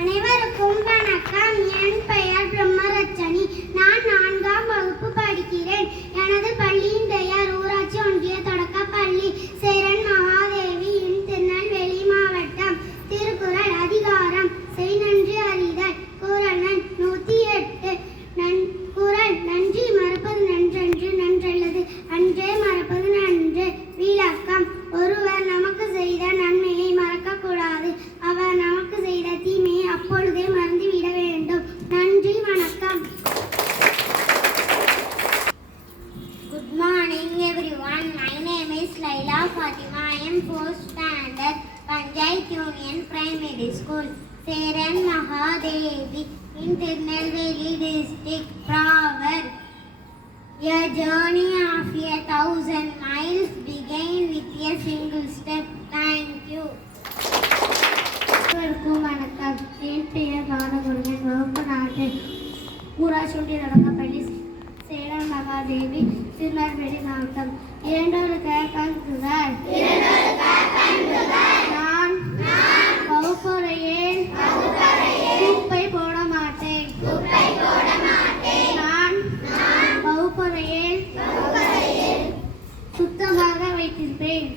அனைவருக்கும் வணக்கம். என் பெயர் பிரம்மரட்சணி. நான் 4ஆம் வகுப்பு படிக்கிறேன். எனது பள்ளியின் பெயர் ஊராட்சி ஒன்றிய தொடக்கப்பள்ளி சேரன் மகாதேவி இன் திருநெல்வேலி மாவட்டம். திருக்குறள் அதிகாரம் செய் நன்றி அறிதல். குறள் 108. குறள் நன்றி மறப்பது நன்றன்று, நன்றல்லது அன்றே மறப்பது நன்று. விளக்கம்: ஒருவர் நமக்கு செய்த நன்மையை மறக்கக்கூடாது. அவர் நமக்கு செய்த தீமையை அப்பொழுதே மறந்துவிட வேண்டும். நன்றி, வணக்கம். Good morning everyone. My name is Laila Fatima. I am 4th standard, Panchayat Union Primary School, Seran Mahadevi in Tirunelveli district. Proverb: a journey of 1,000 miles began with a single step. Thank you. வணக்கம். என் பெயர் பாலமுருகன். வகுப்பு 4. ஊராட்சி ஒன்றிய தொடக்கப்பள்ளி சேரன் மகாதேவி, திருநெல்வேலி மாவட்டம். இரண்டொரு கண்கள் நான் வகுப்பறையில் குப்பை போட மாட்டேன். நான் வகுப்பறையில் சுத்தமாக வைத்திருப்பேன்.